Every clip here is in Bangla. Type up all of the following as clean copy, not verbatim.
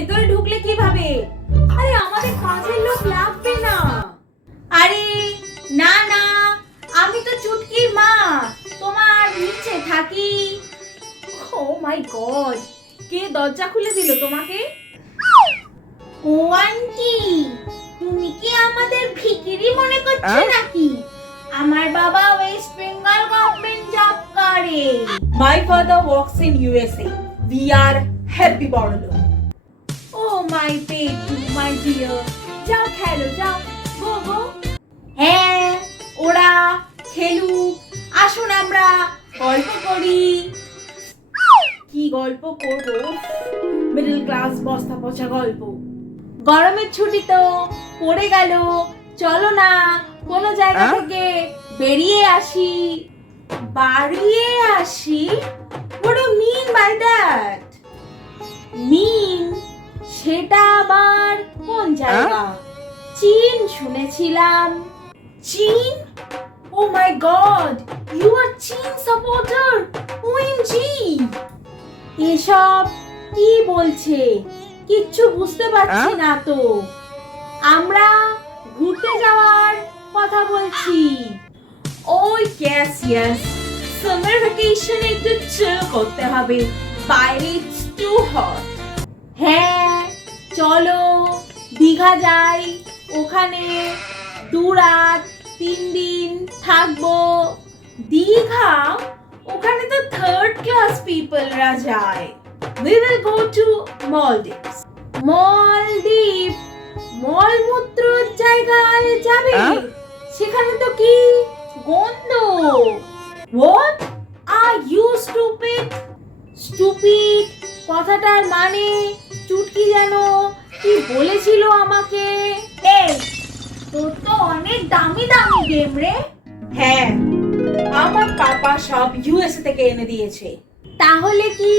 ভেতরে ঢুকলে কিভাবে? আরে আমাদের কাজের লোক লাগবে না। আরে না না, আমি তো চুটকির মা, তোমার নিচে থাকি। ও মাই গড, কে দরজা খুলে দিল তোমাকে? ও আন্টি, তুমি কি আমাদের ভিখিরি মনে করছো নাকি? আমার বাবা ওয়েস্ট বেঙ্গল গভর্নমেন্ট জব করে। My father works in USA. We are happy বড়লোক। ও মাই বেবি, মাই ডিয়ার, যাও খেলো, যাও, গো গো। হ্যাঁ, ওরা খেলুক, আসুন আমরা গল্প করি। কি গল্প করবো? মিডল ক্লাস বস্তা পচা গল্প। গরমের ছুটি তো পড়ে গেল, চলো না কোনো জায়গা থেকে বেরিয়ে আসি। বাড়িয়ে আসি? What do you mean by that? মিন সেটা আবার কোন জায়গা? চীন শুনেছিলাম। চীন? Oh my god, you are চীন supporter. OMG! এসব কি বলছে? কিচ্ছু বুঝতে পারছি না তো। আমরা ঘুরতে যাওয়ার কথা বলছি। Oh yes yes, সামার ভ্যাকেশনে একটু চিল করতে হবে, বাইরে it's too hot. হ্যাঁ চলো দীঘা যাই, ওখানে 2 রাত 3 দিন থাকবো। দীঘা? ওখানে তো থার্ড ক্লাস পিপলরা যায়। We will go to Maldives. মলদ্বীপ? মলমূত্রর জায়গায় যাবে? সেখানে তো কি গন্ধ। What are you stupid? Stupid কথাটার মানে চুটকি যেন কি বলেছিল আমাকে। এই তোর তো অনেক দামি দামি গেম রে। হ্যাঁ, আমার পাপা সব ইউএসএ থেকে এনে দিয়েছে। তাহলে কি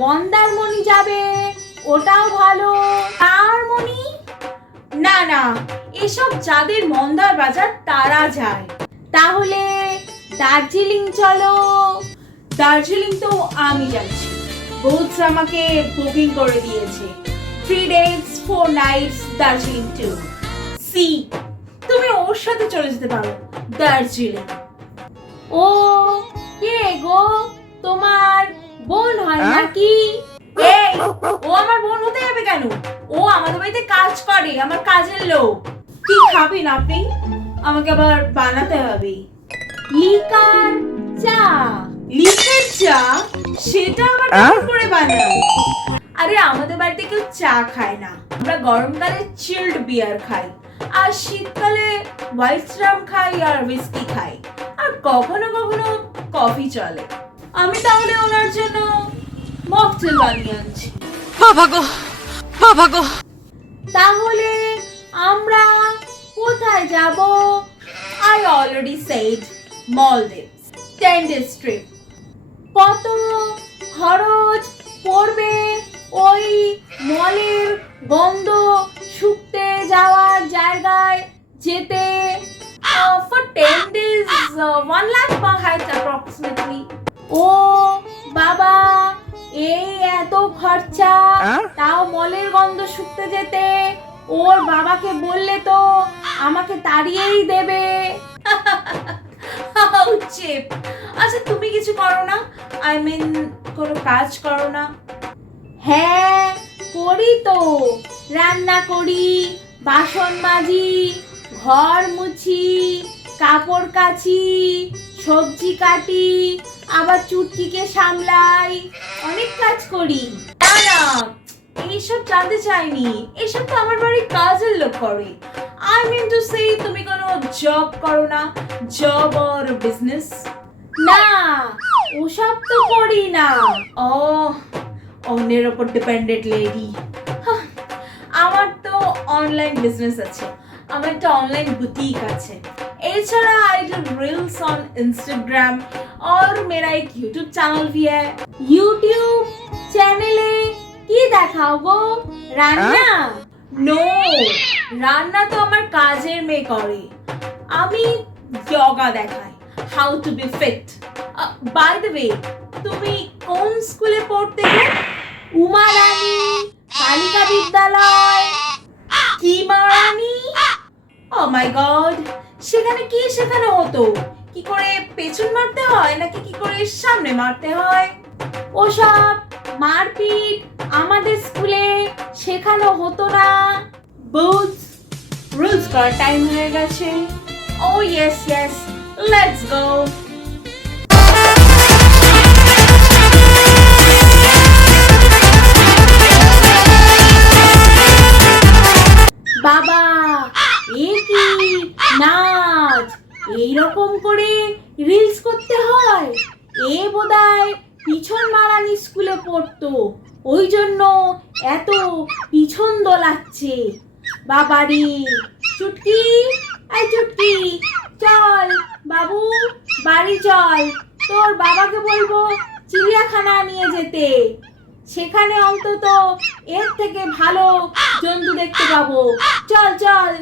মন্দারমণি যাবে? ওটাও ভালো। তারমণি? না না, এসব যাদের মন্দার বাজার তারা যায়। তাহলে দার্জিলিং চলো। দার্জিলিং তো আমি যাচ্ছি, বোটস আমাকে বুকিং করে দিয়েছে। 3 days 4 nights Darjeeling tour. See, তুমি ওর সাথে চলে যেতে পারো দার্জিলিং। ও কে গো, তোমার বোন হয় নাকি? এই, ও আমার বোন হতে যাবে কেন? ও আমাদের বাড়িতে কাজ করে, আমার কাজের লোক। কি খাবেন আপনি? আমাকে আবার বানাতে হবে। লিকার চা? লিকার চা? সেটা আবার কেমন করে বানাও? আরে আমাদের বাড়িতে কেউ চা খায় না, আমরা গরমকালে চিল্ড বিয়ার খাই, আর শীতকালে হোয়াইট রাম খাই আর হুইস্কি খাই, আর কখনো কখনো কফি চলে। আমি তাহলে ওনার জন্য মকটেল বানিয়ে আনছি। বাবা গো, বাবা গো। তাহলে আমরা কোথায় যাব? I already said Maldives, 10 days trip. কত খরচ পড়বে ওই মলের গন্ধ শুকতে যাওয়ার জায়গায় যেতে? For 10 days, 1 lakh per head approximately. ও বাবা, এই এত খরচা, তাও মলের গন্ধ শুকতে যেতে? ওর বাবাকে বললে তো আমাকে তাড়িয়েই দেবে। আচ্ছা তুমি কিছু করো না, আই মিন কোনো কাজ করো না? হ্যাঁ করি তো, রান্না করি, বাসন মাজি, ঘর মুছি, কাপড় কাচি, সবজি কাটি, আবার চুটকিকে সামলাই, অনেক কাজ করি। না না, এইসব জানতে চাইনি, এসব তো আমার বাড়ির কাজের লোক করে। আই মিন টু সে তুমি কোনো জব করো না, জব অর বিজনেস? না, ওসব তো করি না। ও, অন্যের ওপর ডিপেন্ডেন্ট লেডি। আমার তো অনলাইন বিজনেস আছে, আমার একটা অনলাইন বুটিক আছে। এছাড়া I do reels on Instagram और मेरा एक यूट्यूब चैनल भी है। यूट्यूब চ্যানেলে কি দেখাও গো? রান্না? নো, রান্না তো আমার কাজের মেয়ে করে। আমি যোগা দেখাই, how to be fit. By the way, তুমি কোন স্কুলে পড়তে? উমা রানী, বালিকা বিদ্যালয়। কি মারানি? ও মাই গড, সেখানে কি শেখানো হতো? কি করে পেছন মারতে হয় নাকি কি করে সামনে মারতে হয়? ওসব মারপিট আমাদের স্কুলে শেখানো হতো না। বুঝ, রুলস করার টাইম হয়ে গেছে। ও ইয়েস ইয়েস, লেটস গো। বাবা, এ কি নাচ! এইরকম করে রিলস করতে হয়? এ বোধহয় পিছন মারানি স্কুলে পড়তো, ওই জন্য এত পিছন দোলাচ্ছে। বাবারি, চুটকি, এই চুটকি, চল বাবু, বাড়ি চল। তোর বাবাকে বলবো চিড়িয়াখানা নিয়ে যেতে, সেখানে অন্তত এর থেকে ভালো জন্তু দেখতে পাবো। চল চল।